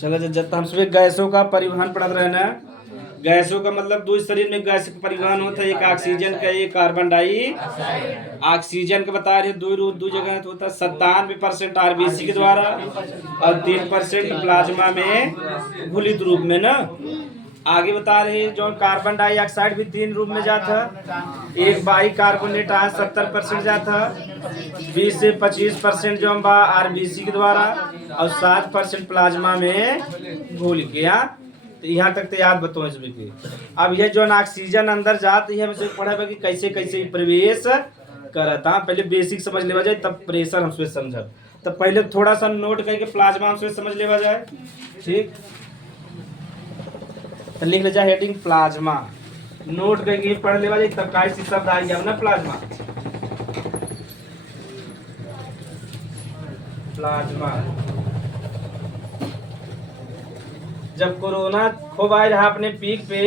चलो जब हम सब गैसों का परिवहन पढ़त रहे ना। गैसों का मतलब दो शरीर में गैस का परिवहन होता है, एक ऑक्सीजन का एक कार्बन डाई ऑक्सीजन का बता रहे दो जगह तो होता है 97% आरबीसी के द्वारा और 3% प्लाज्मा में घुलित रूप में ना। आगे बता रहे हैं जो कार्बन डाइऑक्साइड भी 3 रूप में जाता है, एक बाई कार्बोनेट आज 70% जाता है, 20 से 25% जो हम आरबीसी के द्वारा और 7% प्लाज्मा में घुल गया। तो यहाँ तक तो याद बताओ इसमें की। अब ये जो ऑक्सीजन अंदर जाती है हमसे पढ़ा कि कैसे कैसे प्रवेश करता। पहले बेसिक समझ लेवा जाए तब प्रेशर हमसे समझब। तो पहले थोड़ा सा नोट करके प्लाज्मा हमसे समझ लेवा जाए, ठीक। तो लिख ले जाए हेडिंग प्लाज्मा, नोट करके पढ़ लेवा जाए तब कैसे शब्द आ गया ना प्लाज्मा। प्लाज्मा जब कोरोना खूब आया रहा अपने पीक पे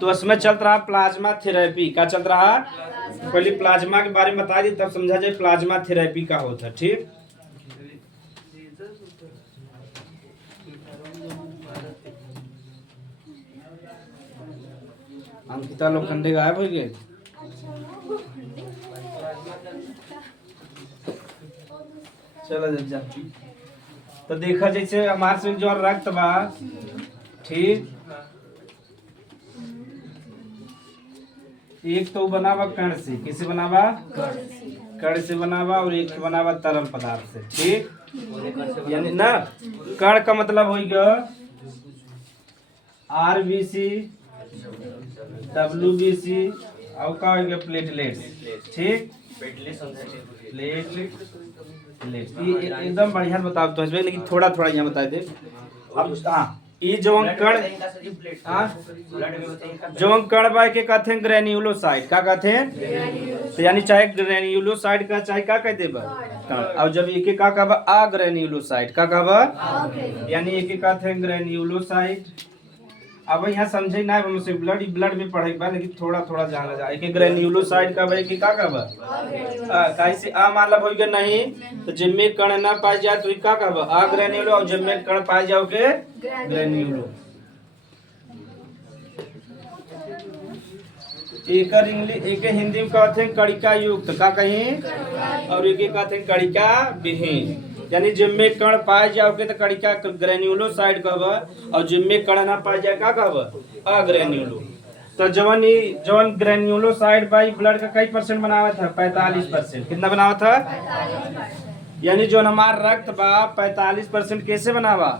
तो उसमें चल रहा प्लाज्मा थेरेपी। क्या चल रहा? पहले प्लाज्मा के बारे में बता दी तब समझा जाए प्लाज्मा थेरेपी का होता है, ठीक। अंकिता लोखंडे गायब हो गए। चलो जा तो देखा जैसे हमारे से जो रक्त बा, ठीक, एक तो बनावा कण से, किसे बनावा? कण से बनावा, और एक बनावा तरल पदार्थ से, ठीक। यानी ना कण का मतलब हो गया आरबीसी, डब्ल्यूबीसी और का हो गया प्लेटलेट्स, ठीक। एकदम बढ़िया बता तो लेकिन थोड़ा थोड़ा यहाँ बता दे। अब हाँ ये जवन कण, जवन कण बा के कहते हैं ग्रेन्युलोसाइट। का कहते हैं? तो यानी चाहे ग्रेन्युलोसाइट का चाहे का कह देबा कण। और जब एक का कहबा अग्रेन्युलोसाइट, का कहबा यानी एक कहते हैं ग्रेन्युलोसाइट। अब यहाँ समझे ना हमसे ब्लड में पढ़े बा लेकिन थोड़ा थोड़ा जाना जाए कि ग्रेन्युलोसाइट का भाई कि का कहबा कैसे आ मतलब हो गया नहीं तो जिम्मे कण ना पाए जाए तो का कहबा अग्रेन्युलो, और जिम्मे कण पाए जाओ के ग्रेन्युलो। एक हिंदी में कहते हैं कणिका युक्त, का कहीं, और एक कहते हैं कणिका विहीन। यानी जिम्मे कण पाए जाओगे तो कणिका ग्रेन्युलोसाइट कहबा, और जिम्मे कण ना पाए जाए का कहबा अग्रेन्युलो। तो जवन ग्रेन्युलोसाइट बाई ब्लड का कई परसेंट बनावा था? 45%। कितना बनावा था? यानी जो हमारा रक्त बा 45% कैसे बनावा?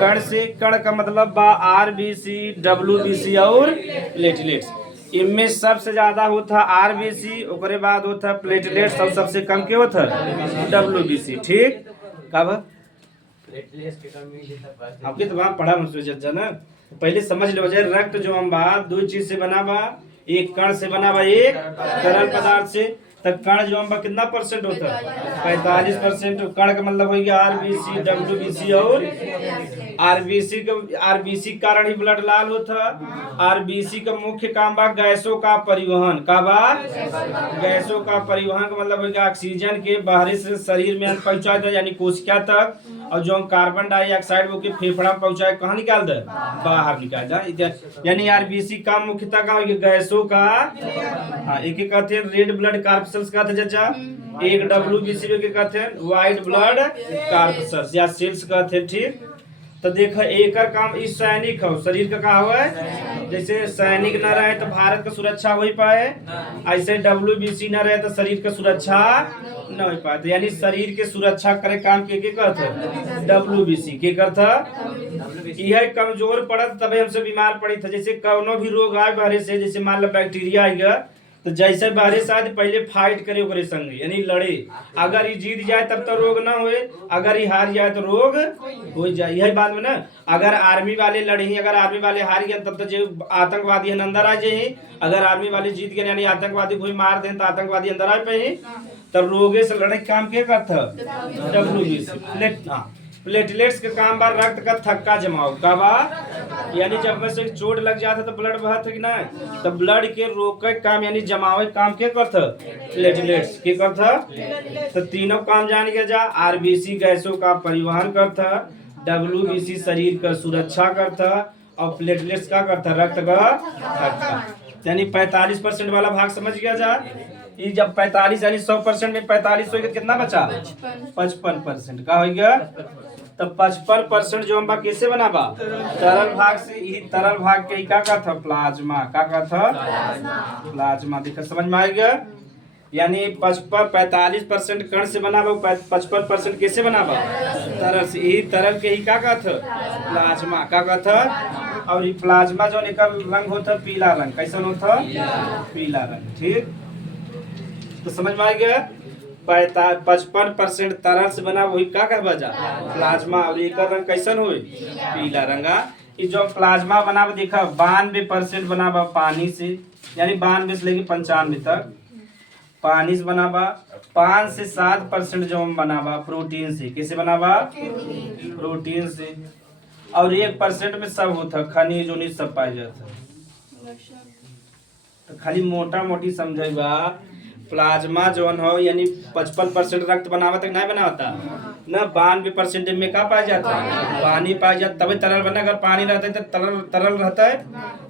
कण से। कण का मतलब बा आरबीसी, डब्ल्यूबीसी और प्लेटलेट्स। इनमें सबसे ज्यादा होता आरबीसी, ओकरे बाद होता प्लेटलेट्स और सबसे कम के होता डब्ल्यूबीसी, ठीक। कब आपके तो वहां पढ़ा मुझसे ना, पहले समझ लो जाए रक्त जो हम बा दो चीज से बना बा, एक कण से बना बा, एक तरल पदार्थ से। तब कण जो हम बा कितना परसेंट होता है? 45%। कण का मतलब हो गया आरबीसी, डब्ल्यूबीसी और आरबीसी कारण ही ब्लड लाल होता। आरबीसी का मुख्य काम बा गैसों का परिवहन। का बा? गैसों का परिवहन का मतलब है कि ऑक्सीजन के बाहरी से शरीर में पहुंचा दे यानी कोशिका तक, और जो कार्बन डाइऑक्साइड वो के फेफड़ा में पहुंचाए कहाँ निकाल दे? बाहर निकाल दे। यानी आरबीसी का मुख्यतः का गैसों का, हाँ, एक कहते हैं रेड ब्लड कार्पसल्स कहते हैं चाचा, एक डब्ल्यूबीसी के कहते हैं व्हाइट ब्लड कार्पसल्स या सेल्स कहते हैं, ठीक। तो देखो एक काम इस सैनिक हो शरीर का कहा हुआ है, जैसे सैनिक न रहे तो भारत का सुरक्षा हो ही पाए, ऐसे डब्ल्यूबीसी न रहे तो शरीर का सुरक्षा न हो पाए। तो यानी शरीर के सुरक्षा करे काम के करते डब्ल्यूबीसी के करता। यह कमजोर पड़त तबे हमसे बीमार पड़ी था। जैसे कोनो भी रोग आए बाहर से, जैसे मान लो बैक्टीरिया आ गया तो जैसे बाहर से आए पहले फाइट करे ओकरे संग यानी लड़े। अगर ये जीत जाए तब तो रोग ना होए, अगर ये हार जाए तो रोग हो जाए। यही बात में ना, अगर आर्मी वाले लड़े ही, अगर आर्मी वाले हार गए तब तो जो आतंकवादी अंदर आ जाए। अगर आर्मी वाले जीत गए यानी आतंकवादी कोई मार दे तो आतंकवादी अंदर आ पाए। तब रोगे से लड़े काम क्या करता? डब्ल्यूबीसी। प्लेटलेट्स के काम बा रक्त का थक्का जमाव। का बा? यानी जब में से चोट लग जाता तो ब्लड बहत है कि ना, तो ब्लड के रोके काम यानी जमावे काम के करता? प्लेटलेट्स के करता। तो तीनों काम जान के जा। आरबीसी गैसों का परिवहन करता, WBC शरीर का सुरक्षा करता और प्लेटलेट्स का करता, रक्त का करता। यानी 45% वाला भाग समझ गया जा। ये जब 45 यानी 100% में 45 होगा कितना बचा? 55% का हो गया। तो 55% जो हम कैसे बनाबा? तरल भाग से। ये तरल भाग के का था? प्लाज्मा। का था? प्लाज्मा। देखा समझ में आ गया। यानी 45% कण से बना बा, 55% कैसे बना बा? तरल से। यही तरल के ही का था? प्लाज्मा। का था? और ये प्लाज्मा जो निकल रंग होता पीला रंग। कैसा होता? पीला रंग। ठीक, तो समझ में आ गया। 55% तरल से बना वही का बजा? प्लाज्मा। और एक रंग कैसन हो? पीला रंगा। ये जो प्लाज्मा बना देखा 92% बना बा पानी से, यानी 92 से लेके 95 तक पानी से बनाबा। 5 से 7% जो हम बनाबा प्रोटीन से। कैसे बनाबा? प्रोटीन से। और 1% में सब होता खनिज उनिज सब पाए जाता। तो खाली मोटा मोटी समझेगा। प्लाज्मा जोन हो यानी 55% रक्त बनावा तक नहीं बनाता न। 92% में का पाया जाता है? पानी पाया जाता, तभी तरल बना। अगर पानी रहता है तो तरल रहता है।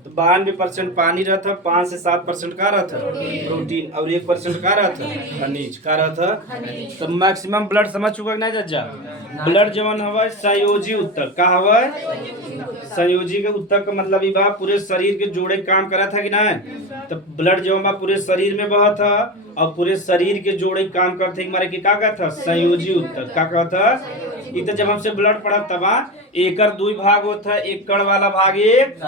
तो 92% पानी रहता है, 5 से 7% का रहता है प्रोटीन, और 1% का रहता है खनिज। का रहता है। तो मैक्सिमम ब्लड समझ चुका नहीं जा? ब्लड जवन हवा संयोजी उत्तक का हवा? संयोजी के उत्तक का मतलब ये पूरे शरीर के जोड़े काम करा था कि नहीं? तो ब्लड जो पूरे शरीर में बहा था और पूरे शरीर के जोड़े काम करते हमारे की का था? संयोजी उत्तक। का था? ये तो जब हमसे ब्लड पड़ा तब एकर 2 भाग होता है। एक कण वाला भाग, एक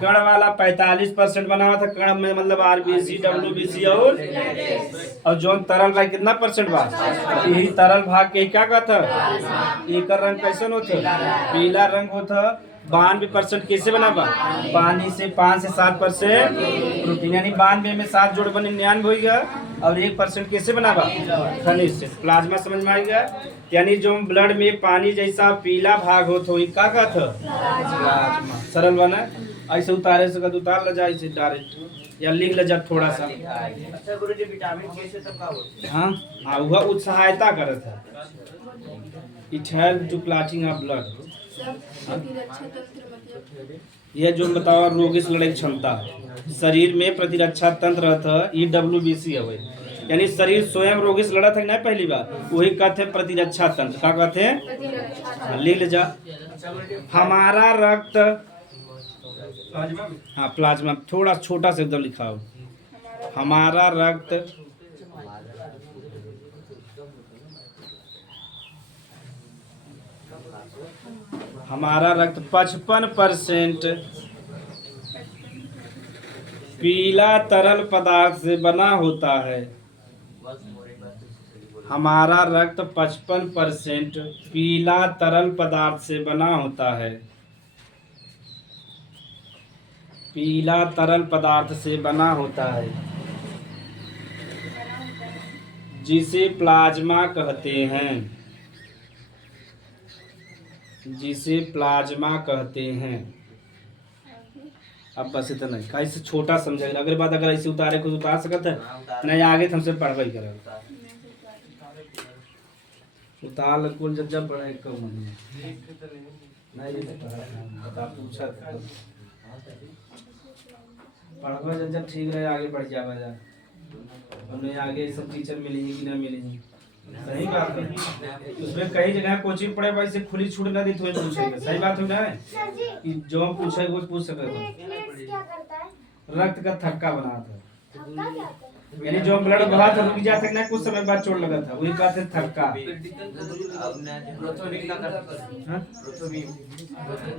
कण वाला 45% बना हुआ था। कण में मतलब RBC WBC और जो तरल भाग कितना परसेंट बा? यही तरल भाग के क्या था? एकर रंग कैसन होता? पीला रंग होता। 92% कैसे बना बा? पानी से। 5 से 7% प्रोटीन, यानी 92 में 7 जोड़ बने 99 हो गया। और 1% कैसे बना बा? खनिज से। प्लाज्मा समझ में आ गया। यानी जो ब्लड में पानी जैसा पीला भाग होता है का था? प्लाज्मा। सरल बना। ऐसे उतारे से उतार ले जा, ऐसे डायरेक्ट या लिख ले जा थोड़ा सा। अच्छा गुरुजी, विटामिन के से तब का होता है? हां वह सहायता करता है। It help to clotting of blood. यह जो बताओ रोगी से लड़ाई क्षमता शरीर में प्रतिरक्षा तंत्र रहता है। ये WBC है, यानी शरीर स्वयं रोगी से लड़ा था नहीं पहली बार, वही कहते हैं प्रतिरक्षा तंत्र। क्या कहते हैं? ले ले जा। हमारा रक्त, हाँ प्लाज्मा थोड़ा छोटा से एकदम लिखा हो। हमारा रक्त हमारा रक्त 55% पीला तरल पदार्थ से बना होता है। हमारा रक्त 55% पीला तरल पदार्थ से बना होता है। पीला तरल पदार्थ से बना होता है जिसे प्लाज्मा कहते हैं। जिसे प्लाज्मा कहते हैं। अब बस इतना नहीं, कैसे छोटा समझेगा। अगर बात अगर ऐसे उतारे कुछ उतार सकते है नहीं, आगे तो हमसे पढ़वाई करे उतार कुल जब पढ़े कब नहीं बता पूछा पढ़वा जब ठीक रहे आगे बढ़ जावा जा। हमें आगे सब टीचर मिलेंगे कि ना मिलेंगे। सही बात है। उसमें कई जगह कोचिंग पढ़े वैसे खुली छूट ना दी तो पूछेगा। सही बात हो ना कि जो हम पूछे वो पूछ सके। रक्त का थक्का बना था, यानी जो ब्लड बहा था रुक जाता ना, कुछ समय बाद चोट लगा था, वही कहते हैं थक्का।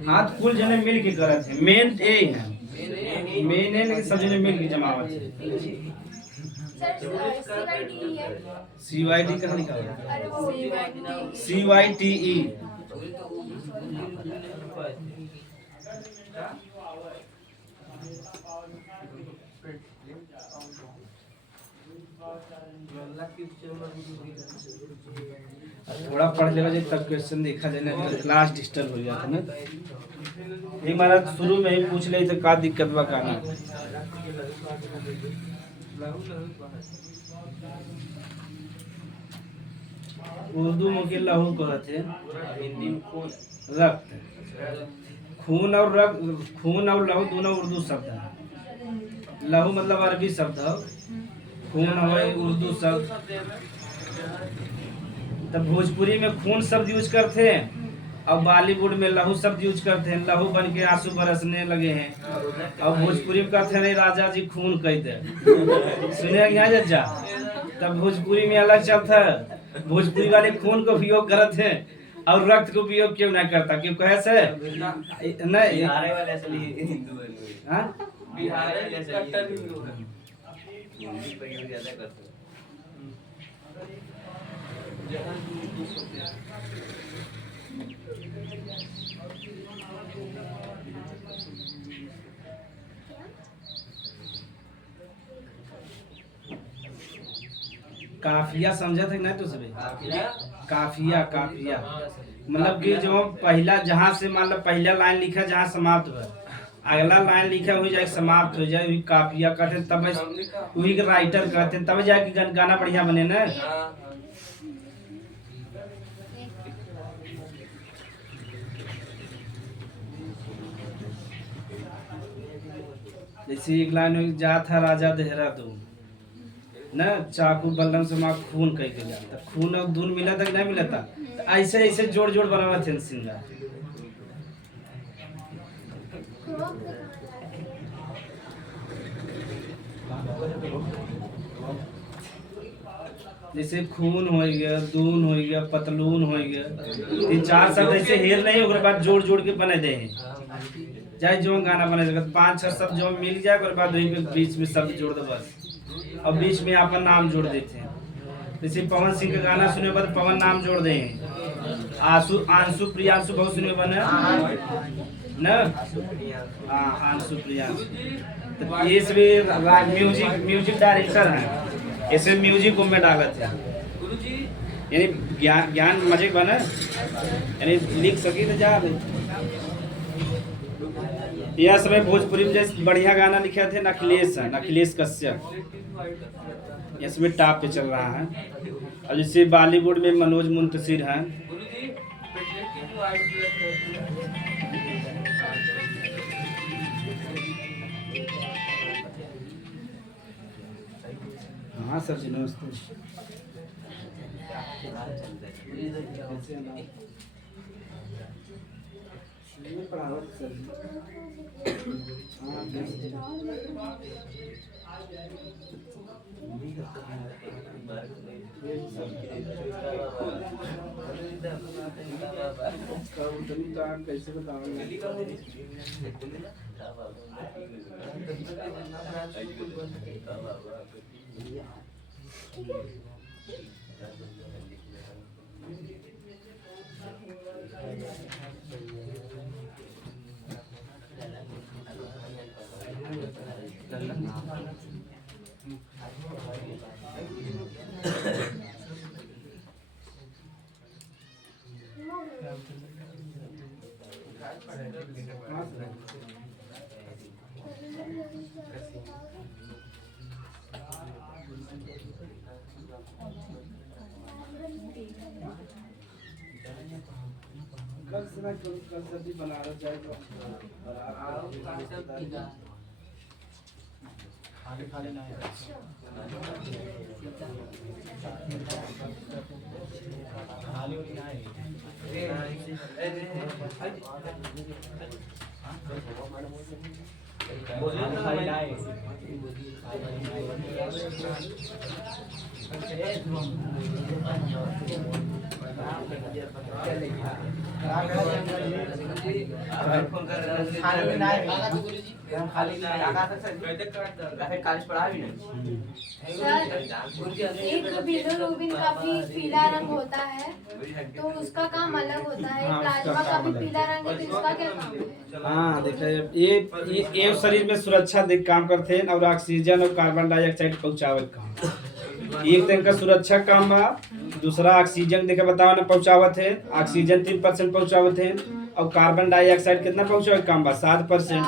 हाथ कुल जने मिल के करत है। मेन ए है, मेन है सब जने मिल के जमावत है। CYD कहाँ लिखा है? CYTE। थोड़ा पढ़ लेगा जब तब क्वेश्चन देखा जाए ना, क्लास डिस्टर्ब हो जाता ना। ये हमारा शुरू में ही पूछ ले तो का दिक्कत बा का ना। उर्दू में के लहू कहते हैं, हिंदी में खून, रक्त। खून और लहू दोनों उर्दू शब्द है। लहू मतलब अरबी शब्द है, खून है उर्दू शब्द। तब भोजपुरी में खून शब्द यूज करते हैं और बॉलीवुड में लहू शब्द यूज करते हैं। लहू बन के आंसू बरसने लगे हैं और भोजपुरी में कहते हैं नहीं राजा जी खून कह दे। सुने क्या जज्जा? तब भोजपुरी में अलग चलता है। भोजपुरी वाले खून को उपयोग करते हैं और रक्त को उपयोग क्यों नहीं करता? क्यों कहे से नहीं बिहार वाले असली हिंदू है। हाँ बिहार वाले कट्टर हिंदू है, हिंदी प्रयोग ज्यादा करते हैं। काफिया समझा था नहीं तो सभी? काफिया काफिया मतलब कि जो पहला जहाँ से मान लो पहला लाइन लिखा जहाँ समाप्त हुआ, अगला लाइन लिखा हो जाए समाप्त हो जाए, वही काफिया कहते हैं। तब वही के राइटर कहते हैं, तब जाके गाना बढ़िया बने ना। जैसे एक लाइन जा था राजा देहरादून न, चाकू बल्लम से माँ खून कह के जाता, खून और दून मिला था कि नहीं मिला था? तो ऐसे ऐसे जोड़ जोड़ बनावा थे सिंगर। जैसे खून हो गया, दून हो गया, पतलून हो गया, तीन चार शब्द ऐसे हेर नहीं, उसके बाद जोड़ जोड़ के बने दे हैं। चाहे जो गाना बने सकते, पांच छह शब्द जो मिल जाए उसके बाद वही पे बीच में शब्द जोड़ दो बस, और बीच में आपन नाम जोड़ देते हैं। जैसे पवन सिंह का गाना सुने बाद पवन नाम जोड़ दे हैं। आंसू आंसू प्रियांशु बहुत सुने बने न, हाँ आंसू प्रियांशु। तो ये सभी म्यूजिक डायरेक्टर हैं, इसमें म्यूजिक में डालते हैं, यानी ज्ञान मजे बने, यानी लिख सकी तो जा। यह समय भोजपुरी में जैसे बढ़िया गाना लिखे थे अखिलेश है, अखिलेश कश्यप, इसमें टॉप पे चल रहा है। और जैसे बॉलीवुड में मनोज मुंतशिर हैं। हाँ सर जी नमस्ते। कैसे बताओगे? कल सब्जी बनारस जाएगा, खाली ना है। खाली ना है। एक बिलोरुबिन काफी पीला रंग होता है तो उसका काम अलग होता है। प्लाज्मा का भी पीला रंग है तो इसका क्या काम है? हाँ देखिए ये शरीर में सुरक्षा देख काम करते हैं और ऑक्सीजन और कार्बन डाइऑक्साइड पहुँचावत काम। एक दिन का सुरक्षा काम बा, दूसरा ऑक्सीजन देखे बताओ ना पहुँचावत है, ऑक्सीजन 3% पहुँचावत है और कार्बन डाइऑक्साइड कितना पहुँचावत काम बा 7%।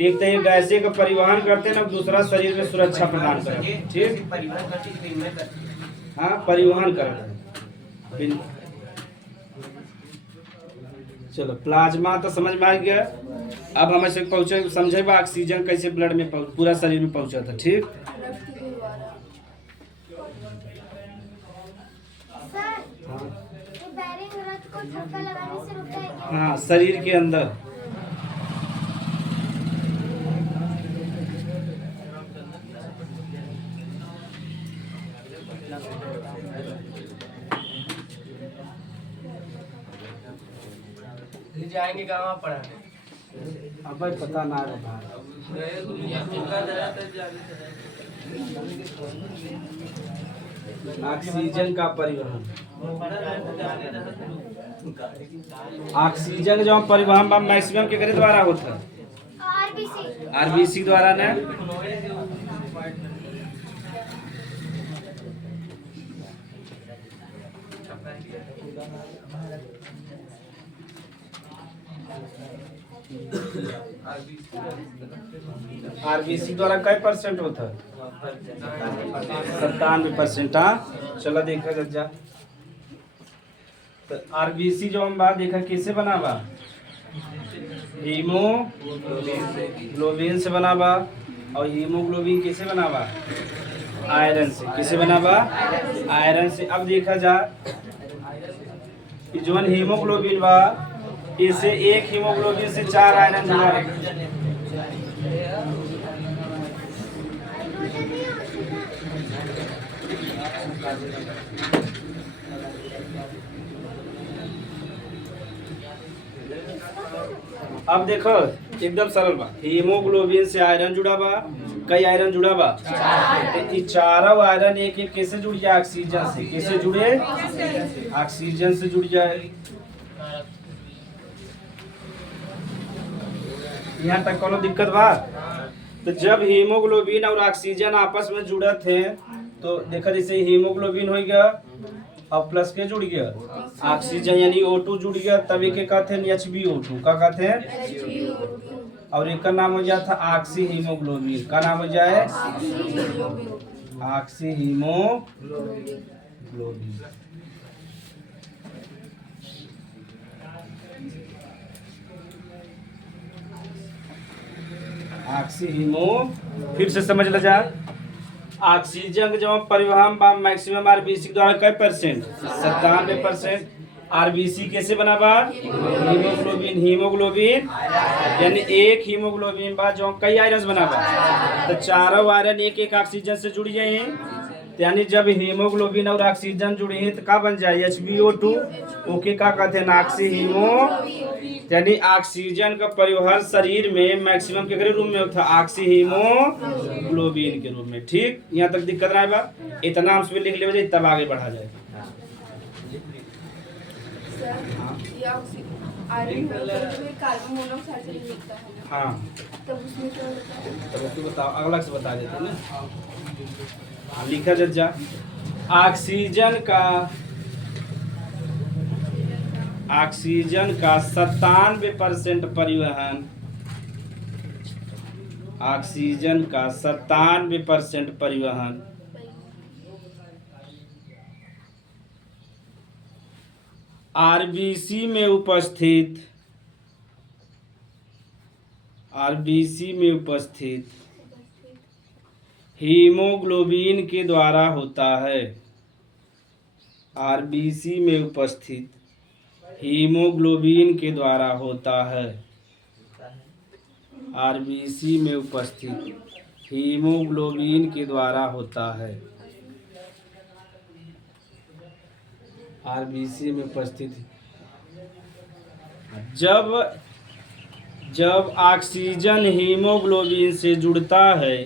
एक तो ये गैसे का परिवहन करते हैं ना, दूसरा शरीर में सुरक्षा प्रदान करते हैं। ठीक, हाँ परिवहन करते हैं। बिन- चलो प्लाज्मा तो समझ में आ गया। अब हम ऐसे पहुँचे समझे बा ऑक्सीजन कैसे ब्लड में पूरा शरीर में पहुँचा था। ठीक, रक्त के द्वारा। सर, ये बैरिंग रथ को धक्का लगाने से रुकता है क्या? हाँ, शरीर के अंदर। जाएंगे कहाँ पड़ा अब भाई पता ना है बाहर। ऑक्सीजन का परिवहन, ऑक्सीजन जो परिवहन मैक्सिमम के द्वारा होता है आरबीसी। आरबीसी द्वारा ने। आरबीसी द्वारा कै परसेंट होता है? 97%। हाँ, चलो देखा जा। तो आरबीसी जो हम बात देखा कैसे बना बा, हीमोग्लोबिन से बना बा। और हीमोग्लोबिन कैसे बना बा? आयरन से। किसे बना बा? आयरन से। अब देखा जा कि जो हीमोग्लोबिन बा, इसे एक हीमोग्लोबिन से 4 आयरन जुड़ा है। अब देखो एकदम सरल बा, हीमोग्लोबिन से आयरन जुड़ा बा। कई आयरन जुड़ा बा? तो चारों आयरन एक एक कैसे जुड़ जाए? ऑक्सीजन से। कैसे जुड़े? ऑक्सीजन से जुड़ जाए। यहाँ तक कोनो दिक्कत बा? तो जब हीमोग्लोबिन और ऑक्सीजन आपस में जुड़त है तो देखा जैसे हीमोग्लोबिन हो गया और प्लस के जुड़ गया ऑक्सीजन यानी O2 जुड़ गया, तभी के कहते हैं HbO2। का कहते हैं? और एक का नाम हो जाता था ऑक्सी हीमोग्लोबिन। का नाम हो जाए? Oxy haemoglobin. ऑक्सी हीमो, फिर से समझ ल जा। ऑक्सीजन जो परिवहन बा मैक्सिमम आरबीसी द्वारा कै परसेंट? 97%। आरबीसी कैसे बना बा? हीमोग्लोबिन। हीमोग्लोबिन यानी एक हीमोग्लोबिन बा जो कई आयरन बना बा, तो चारों आयरन एक एक ऑक्सीजन से जुड़ जाए हैं। यानी जब हीमोग्लोबिन और ऑक्सीजन जुड़े हैं तो का बन जाए? HbO2। ओके, का कहते हैं? Oxy haemo. यानी ऑक्सीजन का परिवहन शरीर में मैक्सिमम के रूप में होता है? ऑक्सी हीमोग्लोबिन के रूप में। ठीक, यहाँ तक दिक्कत ना है बा? इतना हम उसमें लिख ले तब आगे बढ़ा जाए। कार्बन मोनोऑक्साइड से लिखता है ना? हाँ, तब उसमें क्या होता है? तब तू बताओ, अगला से बता देते ना। लिखा जा ऑक्सीजन का 97% परिवहन, ऑक्सीजन का 97% परिवहन आरबीसी में उपस्थित हीमोग्लोबिन के द्वारा होता है। आरबीसी में उपस्थित हीमोग्लोबिन के द्वारा होता है। आरबीसी में उपस्थित हीमोग्लोबिन के द्वारा होता है। आरबीसी में उपस्थित जब ऑक्सीजन हीमोग्लोबिन से जुड़ता है,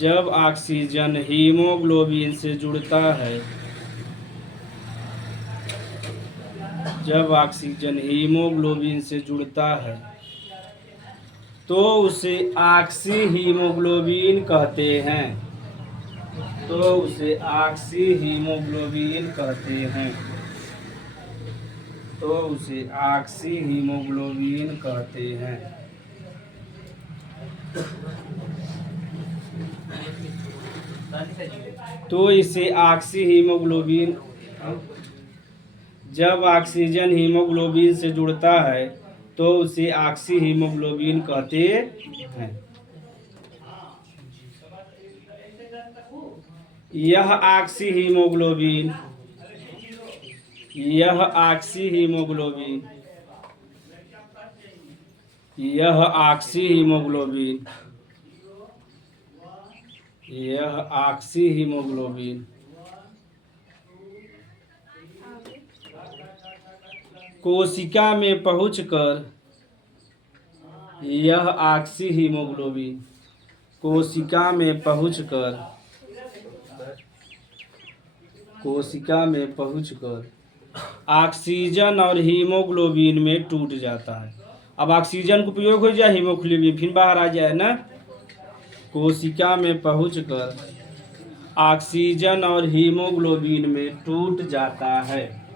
जब ऑक्सीजन हीमोग्लोबिन से जुड़ता है, जब ऑक्सीजन हीमोग्लोबिन से जुड़ता है तो उसे ऑक्सी हीमोग्लोबिन कहते हैं। तो उसे ऑक्सी हीमोग्लोबिन कहते हैं। तो उसे ऑक्सी हीमोग्लोबिन कहते हैं। तो इसे ऑक्सी हीमोग्लोबिन, जब ऑक्सीजन हीमोग्लोबिन से जुड़ता है तो उसे ऑक्सी हीमोग्लोबिन कहते हैं। यह ऑक्सी हीमोग्लोबिन, यह ऑक्सी हीमोग्लोबिन, यह ऑक्सी हीमोग्लोबिन, यह ऑक्सी हीमोग्लोबिन कोशिका में पहुंचकर, यह ऑक्सी हीमोग्लोबिन कोशिका में पहुंचकर, कोशिका में पहुंचकर ऑक्सीजन और हीमोग्लोबिन में टूट जाता है। अब ऑक्सीजन का उपयोग हो जाए, हीमोग्लोबिन फिर बाहर आ जाए ना। कोशिका में पहुंचकर ऑक्सीजन और हीमोग्लोबिन में टूट जाता है।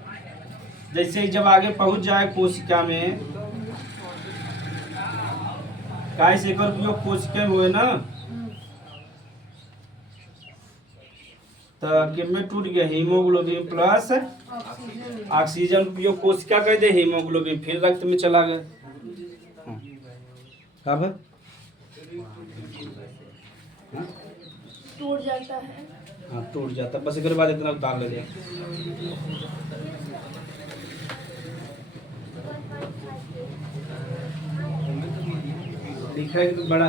जैसे जब आगे पहुंच जाए कोशिका में, काय से एकर उपयोग कोशिका में हुए ना, तो किसमें टूट गया, हीमोग्लोबिन प्लस ऑक्सीजन उपयोग कोशिका कर दे, हीमोग्लोबिन फिर रक्त में चला गया। कब टूट जाता है। हाँ टूट जाता, बस एक बाद इतना उतार ले लिया। लिखा है कि बड़ा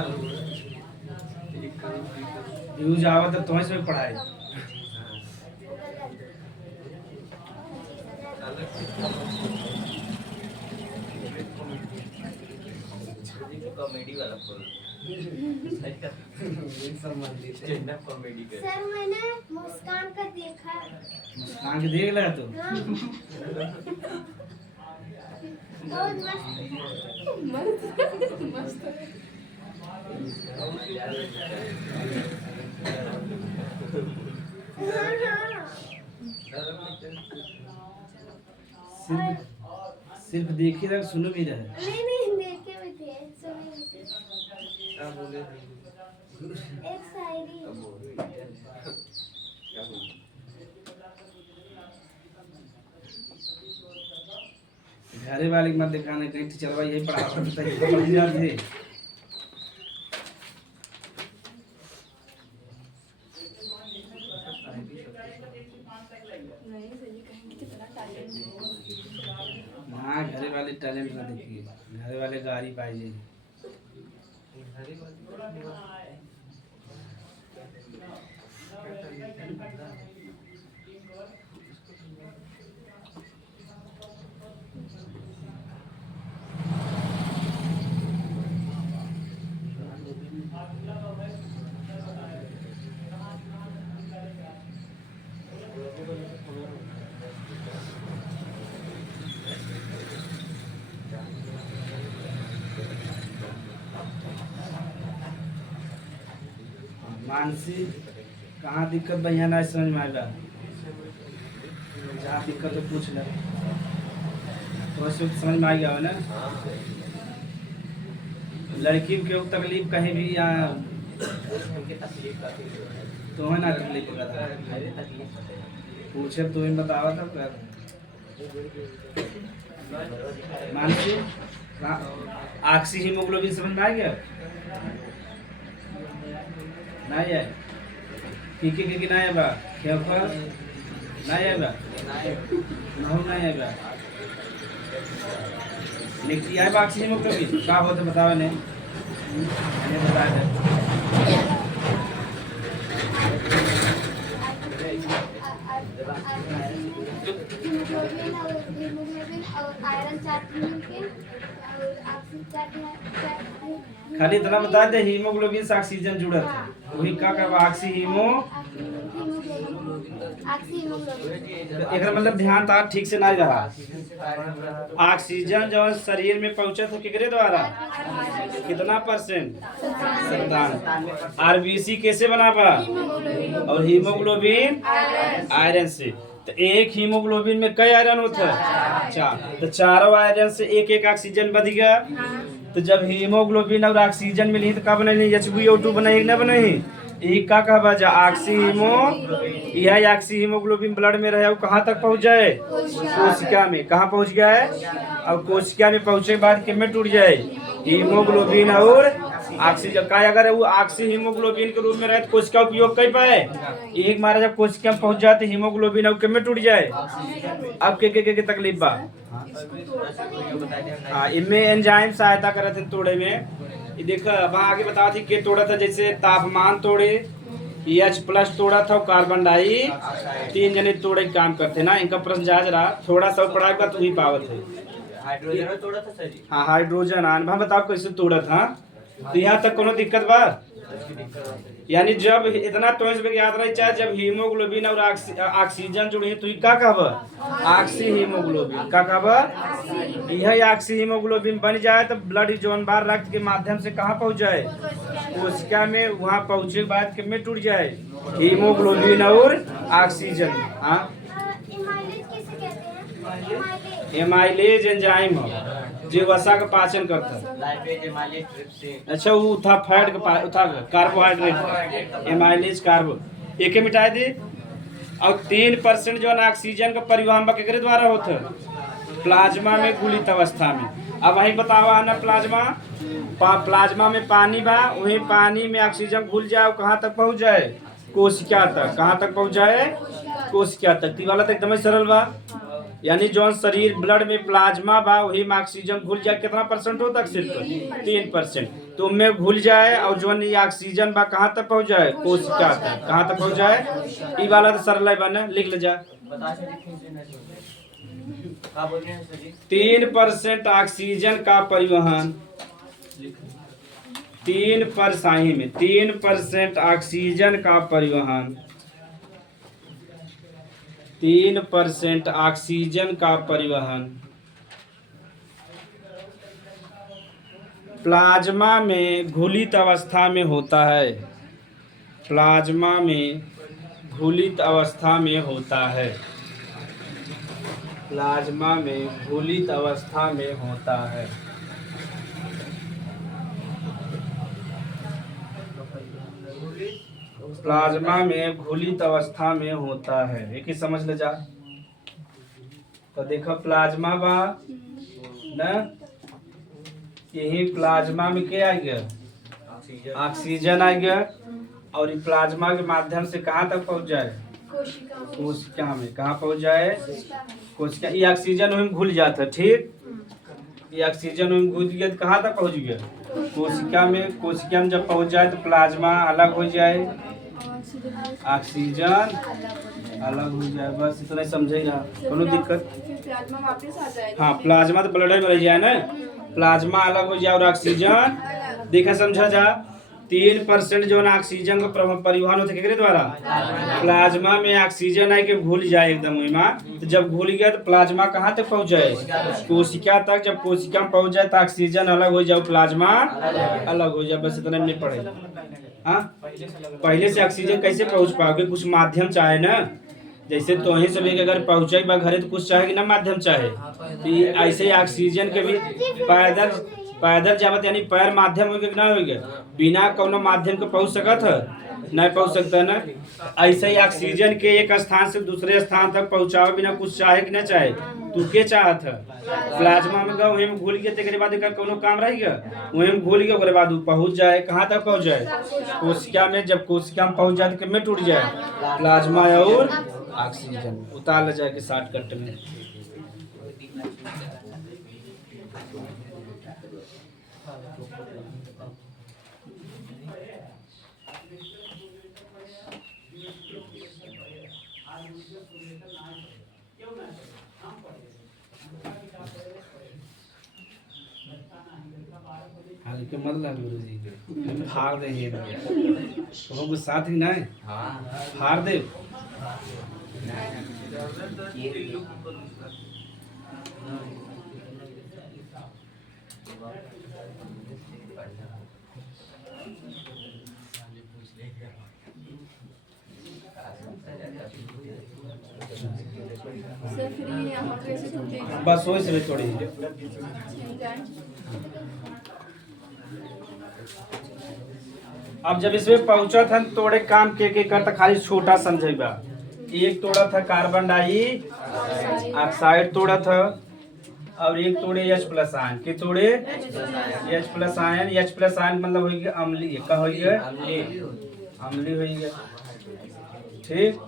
यूज आवा तो तुम्हें से पढ़ाई। कॉमेडी वाला स्टैंड अप कॉमेडी कर। सर मैंने मुस्कान का देखा। मुस्कान के देख लगा तू? बहुत मस्त। सिर्फ देख ही रहा, सुनो भी रहे। नहीं देखे भी थे, सुने भी थे। क्या बोले? एक शायरी। घरे वाले मत दिखाने, कहीं टीचरवा यही पढ़ाता था तो पढ़ जा थे। हाँ घरे वाले टैलेंट ना देखिए, घरे वाले गाड़ी पाइए। मानसी कहाँ दिक्कत बढ़िया ना समझ में आएगा, जहाँ दिक्कत हो पूछ ले, तो वैसे समझ में आ गया ना। लड़की के तकलीफ कहीं भी यहाँ तो है ना, तकलीफ पूछे तो ही बतावा था कर। मानसी ऑक्सी हीमोग्लोबिन समझ में आ गया? नहीं है की नहीं है बा खेफर नहीं है बा नहीं है बा लिखती है बा ऑक्सी हीमोग्लोबिन का होता बतावा नहीं मैंने बताया था। हीमोग्लोबिन और आयरन चार्ट मिलके और ऑक्सीजन चार्ट खाली इतना बता दे, हीमोग्लोबिन से ऑक्सीजन जुड़त है, वही का ऑक्सी हीमो। एक मतलब ध्यान था ठीक से नहीं रहा। ऑक्सीजन जो शरीर में पहुंचे तो किसके द्वारा, कितना परसेंट, 97। आरबीसी कैसे बना बा, और हीमोग्लोबिन आयरन से। तो एक हीमोग्लोबिन में कई आयरन होता है, 4। तो चारों आयरन से एक एक ऑक्सीजन बच गया। तो जब हीमोग्लोबिन और ऑक्सीजन मिली तो कब बनेगी, HbO2 बनेगी ना बनेगी। ई का कहबा जा यह ऑक्सी हीमोग्लोबिन ब्लड में रहे, कहाँ तक पहुँच जाए? कोशिका में। कहाँ पहुँच गया है? अब कोशिका में पहुँचे के बाद किसमें टूट जाए? हीमोग्लोबिन और ऑक्सीजन का। अगर वो ऑक्सी हीमोग्लोबिन के रूप में रहे तो कोशिका उपयोग कर पाए? एक मारा जब कोशिका में पहुँच जाते हीमोग्लोबिन और किसमें टूट जाए? अब के तकलीफ बा? हाँ, इनमें एंजाइम सहायता करते थे तोड़े में। ये देखो अब आगे बता थी के तोड़ा था, जैसे तापमान तोड़े, H+ तोड़ा था, कार्बन डाई, 3 जने तोड़े काम करते ना। इनका प्रश्न जा रहा थोड़ा सा पढ़ा तो ही पावत है। हाइड्रोजन तोड़ा था सर जी। हाँ, हाइड्रोजन आन भाई बताओ कैसे तोड़ा था? तो यहाँ तक कोनो दिक्कत बा? यानी जब इतना तो इसमें याद रहे, चाहे जब हीमोग्लोबिन और ऑक्सीजन जुड़ी तो क्या कहब? Oxy haemoglobin. का कहब? यह ऑक्सी हीमोग्लोबिन बन जाए तो ब्लड जोन बार रक्त के माध्यम से कहाँ पहुँच जाए? कोशिका में। वहाँ पहुँचे के बाद किसमें टूट जाए? हीमोग्लोबिन और ऑक्सीजन। हाँ, एमाइलेज एंजाइम हो जो वसा का पाचन करता है। अच्छा, वो था फैट का था कार्बोहाइड्रेट, एमाइलेज कार्बो एक मिटाए दे। और 3% जो ऑक्सीजन का परिवहन केकरे द्वारा होता है? प्लाज्मा में घुलित अवस्था में। अब वही बतावा ना, प्लाज्मा में पानी बा, वही पानी में ऑक्सीजन घुल जाए, कहाँ तक पहुँच जाए? कोशिका तक। कहाँ तक पहुँच जाए? कोशिका तक। ती वाला तो एकदम सरल बा। यानी जो शरीर ब्लड में प्लाज्मा बा वही में ऑक्सीजन घुल जाए, कितना % होता है? सिर्फ 3%। तो में घुल जाए और जो ऑक्सीजन बा कहाँ तक पहुँच जाए? कोशिका तक। कहाँ तक पहुँच जाए? ई वाला तो सरल बना, लिख ले जा। 3% ऑक्सीजन का परिवहन, 3% ऑक्सीजन का परिवहन, 3% ऑक्सीजन का परिवहन प्लाज्मा में घुलित अवस्था में होता है। प्लाज्मा में घुलित अवस्था में होता है। प्लाज्मा में घुलित अवस्था में होता है। प्लाज्मा में घुलित अवस्था में होता है। एक ही समझ ले जा। तो देखो प्लाज्मा बा ना, यही प्लाज्मा में क्या आ गया? ऑक्सीजन आ गया। और ये प्लाज्मा के माध्यम से कहाँ तक पहुँच जाए? कोशिका में। कहाँ पहुँच जाए? कोशिका। ये ऑक्सीजन वहीं घुल जाता है, ठीक। ये ऑक्सीजन वहीं घुल गया तो कहाँ तक पहुँच गया? कोशिका में। कोशिका में जब पहुँच जाए तो प्लाज्मा अलग हो जाए, ऑक्सीजन अलग हो जाए। बस इतना ही समझे ना, कोनो दिक्कत? प्लाज्मा वापस आ जाएगा। हाँ, प्लाज्मा तो ब्लड में रह जाए ना, प्लाज्मा अलग हो जाए और ऑक्सीजन देखा समझा जा। 3% जो ना ऑक्सीजन का परिवहन होता है द्वारा? प्लाज्मा में ऑक्सीजन है कि घुल जाए एकदम वहीं। तो जब घुल गया तो प्लाज्मा कहाँ तक पहुँच जाए? कोशिका तक। जब कोशिका में पहुँच जाए तो ऑक्सीजन अलग हो जाए, प्लाज्मा अलग हो जाए। बस इतना नहीं पड़ेगा। हाँ, पहले से ऑक्सीजन कैसे पहुँच पाओगे? कुछ माध्यम चाहे ना। जैसे तो वहीं से लेके अगर पहुँचे घरे तो कुछ चाहे कि ना माध्यम चाहे। तो ऐसे ही ऑक्सीजन के भी पैदल जावत यानी पैर माध्यम हो गया ना, हो गया बिना कोनो माध्यम के पहुँच सकत है? नहीं पहुँच सकता ना। ऐसे ही ऑक्सीजन के एक स्थान से दूसरे स्थान तक पहुँचाओ बिना कुछ चाहे कि ना चाहे। तू के चाहत है? प्लाज्मा में गया वहीं में घुल गया, तेरे बाद कोनो काम रह गया वहीं में घुल गया, उसके बाद पहुँच जाए। कहाँ तक पहुँच जाए? कोशिका में। जब कोशिका में पहुँच जाए तो किसमें टूट जाए? प्लाज्मा और ऑक्सीजन। उतार ले जाए 60 में। के मतलब गुरुजी फाड़ दे ये तो हम साथ ही ना फाड़ दे। बस वही से थोड़ी अब जब इसमें पहुंचा था तोड़े काम के करता खाली छोटा समझेगा। एक तोड़ा था कार्बन डाई ऑक्साइड तोड़ा था और एक तोड़े H+ आयन के तोड़े H+ आयन। H+ आयन मतलब हो गया अम्लीय का हो गया अम्लीय हो गया ठीक।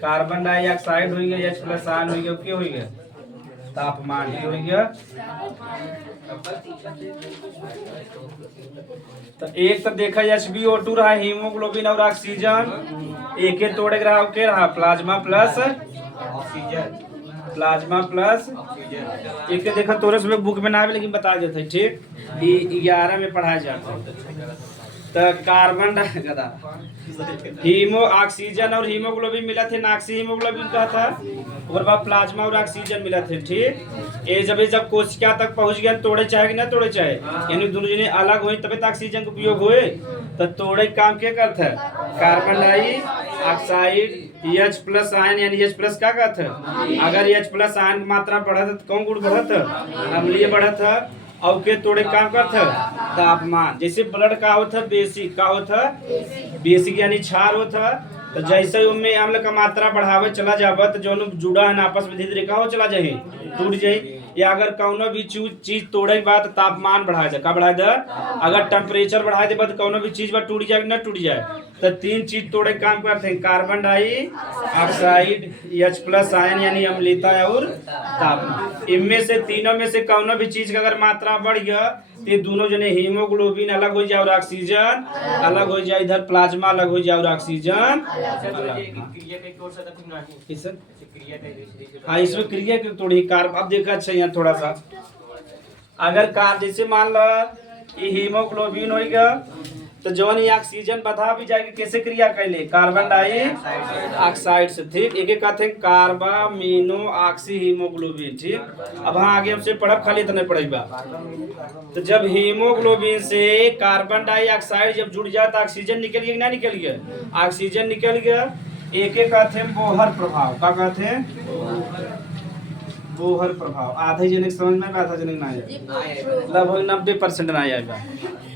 कार्बन डाइऑक्साइड हो गया H+ आयन हो गया क्या हो गया तापमान हो गया। तो एक तो देखा HbO2 रहा हीमोग्लोबिन और ऑक्सीजन एक ही तोड़े रहा के रहा plasma plus oxygen plasma plus एक देखा तोरे सुबह बुक में ना आवे लेकिन बता देते ठीक 11 में पढ़ाया जाता है। तो कार्बन हीमो ऑक्सीजन और हीमोग्लोबिन मिला थे नाक्सी हीमोग्लोबिन का था और बाद प्लाज्मा और ऑक्सीजन मिला थे ठीक। ये जब कोशिका तक पहुंच गया तोड़े चाहे कि ना तोड़े चाहे यानी दोनों जने अलग हुए तभी ऑक्सीजन का उपयोग हुए तो तोड़े काम क्या करता है carbon dioxide H+ ion यानी H+ क्या कहता है अगर H+ आयन की मात्रा बढ़ा था तो कौन गुण बढ़ा था अम्लीय बढ़ा था और के तोड़े काम करता तापमान। जैसे ब्लड का होता बेसिक का होता बेसिक यानी क्षार होता तो जैसे उनमें अम्ल का मात्रा बढ़ावे चला जावा तो जो जुड़ा है आपस में धीरे धीरे का हो चला जाए टूट जाए। या अगर कौनो भी चीज तोड़े के बाद तापमान बढ़ाया जाए का बढ़ाया दे अगर टेम्परेचर बढ़ाए दे बाद कौनो भी चीज टूट जाए ना टूट जाए तो 3 चीज तोड़े काम करते हैं carbon dioxide H+ ion यानी अम्लता और तापमान। इनमें से तीनों में से कौनो भी चीज का अगर मात्रा बढ़ गया तो दोनों जने हीमोग्लोबिन अलग हो जाए और ऑक्सीजन अलग हो जाए इधर प्लाज्मा अलग हो जाए और ऑक्सीजन हाँ इसमें क्रिया की थोड़ी कार्ब अब देखा अच्छा यहाँ थोड़ा सा अगर कार जैसे मान लो ये हीमोग्लोबिन हो गया तो जौन ये ऑक्सीजन बढ़ा भी जाएगी कैसे क्रिया कैले कार्बन डाई ऑक्साइड से ठीक एक एक कहते हैं कार्बामिनो ऑक्सी हीमोग्लोबिन ठीक। अब हाँ आगे हमसे पढ़ब खाली इतना पढ़ेगा तो जब हीमोग्लोबिन से कार्बन डाइऑक्साइड जब जुड़ जाए तो ऑक्सीजन निकल गया ना निकल गया ऑक्सीजन निकल गया एक एक कहते हैं बोहर प्रभाव क्या कहते हैं बोहर प्रभाव आधे जने समझ में आधा जने ना आए लगभग 90% ना आएगा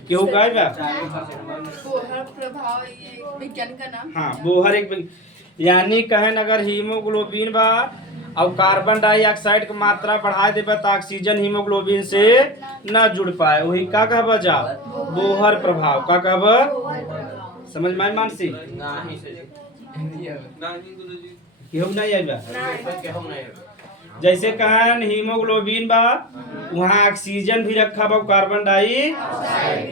क्यों गाएगा बोहर प्रभाव ये विज्ञान का नाम हाँ बोहर एक यानी कहन अगर हीमोग्लोबिन बा और कार्बन डाइऑक्साइड की मात्रा बढ़ाए देबा तो ऑक्सीजन हीमोग्लोबिन से न जुड़ पाए वही का कहबा जा बोहर प्रभाव का कहबा समझ में मानसी केहू नहीं आएगा। जैसे कहन हीमोग्लोबिन बा वहाँ ऑक्सीजन भी रखा बा कार्बन डाई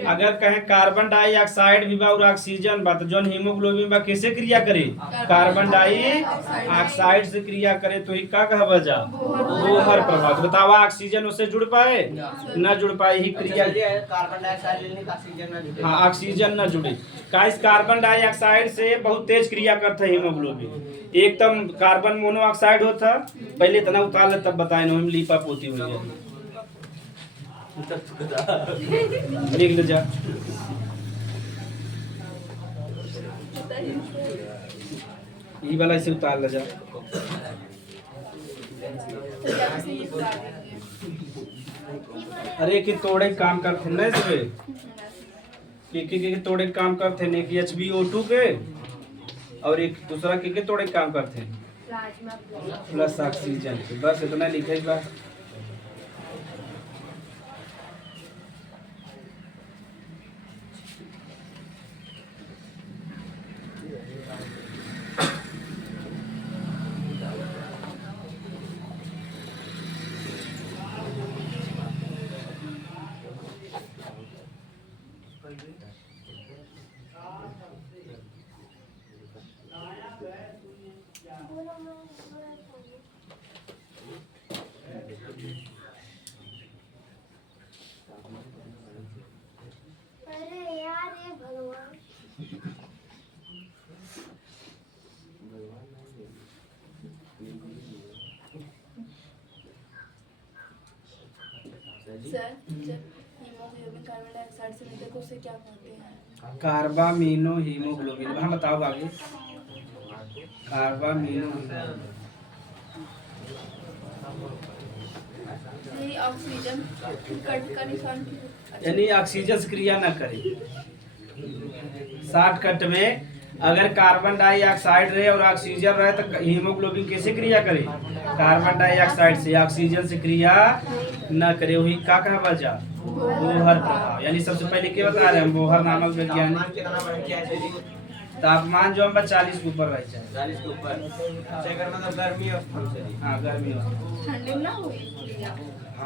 अगर कहें कार्बन डाइऑक्साइड भी बा और ऑक्सीजन बा तो जो हीमोग्लोबिन बा कैसे क्रिया करे कार्बन डाई ऑक्साइड से क्रिया करे तो ही का कहबा जा बोहर प्रभाव। तो बतावा ऑक्सीजन उससे जुड़ पाए न जुड़ पाए ही क्रिया कार्बन डाइऑक्साइड लेने का ऑक्सीजन ना जुड़े हाँ ऑक्सीजन न जुड़े का इस कार्बन डाइऑक्साइड से बहुत तेज क्रिया करता है हीमोग्लोबिन एकदम कार्बन मोनोऑक्साइड होता पहले इतना उतार ले तब बताए न लिपा पोती हो जाए लिख ले जा ये वाला इसे उतार ले जा अरे कि तोड़े काम करते ना इसमें के तोड़े काम करते हैं एक HbO2 के और एक दूसरा के तोड़े काम करते हैं प्लस ऑक्सीजन के बस इतना लिखे बा। सर जब हीमोग्लोबिन कार्बन डाइऑक्साइड से मिलते तो उसे क्या कहते हैं कार्बामिनो हीमोग्लोबिन हाँ बताओ आगे कार्बामिनो यही ऑक्सीजन कट का निशान यानी ऑक्सीजन से क्रिया ना करे शॉर्टकट में अगर कार्बन डाइऑक्साइड रहे और ऑक्सीजन रहे तो हीमोग्लोबिन कैसे क्रिया करे? कार्बन डाइऑक्साइड से, ऑक्सीजन से क्रिया न करे। वही का कहा बचा? बोहर प्रभाव। यानी सबसे पहले क्या बता रहे हैं? बोहर नामक वैज्ञानिक तापमान जो हम 40 के ऊपर रह जाए, 40 के ऊपर मतलब गर्मी हाँ गर्मी ठंडी ना हुई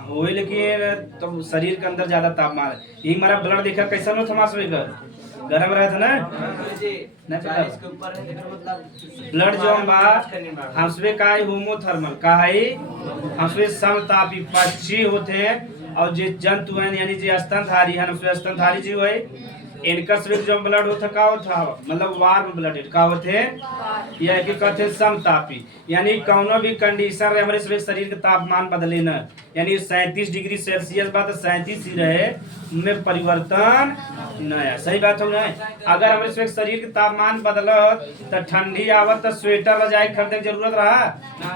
हो, लेकिन तो शरीर के अंदर ज्यादा तापमान है। यही हमारा ब्लड देखा कैसा नो थमास गरम रहा था ना, नहीं पता? 40 के ऊपर है मतलब ब्लड जो हम हमसबे का है होमोथर्मल का है, हमसबे समतापी पक्षी होते हैं। और जो जंतु हैं यानी जो स्तनधारी है, हमसबे स्तनधारी जीव है, इनका सिर्फ जो ब्लड होता का होता मतलब वार्म ब्लडेड का होते या कि कहते हैं समतापी। यानी कौनो भी कंडीशन रहे हमारे शरीर के तापमान बदले न, यानी 37 डिग्री सेल्सियस बात 37 ही रहे, उनमें परिवर्तन न है। सही बात हो ना? अगर हमारे शरीर के तापमान बदलत तो ठंडी आवत तो स्वेटर रजाई खरीदे की जरूरत रहा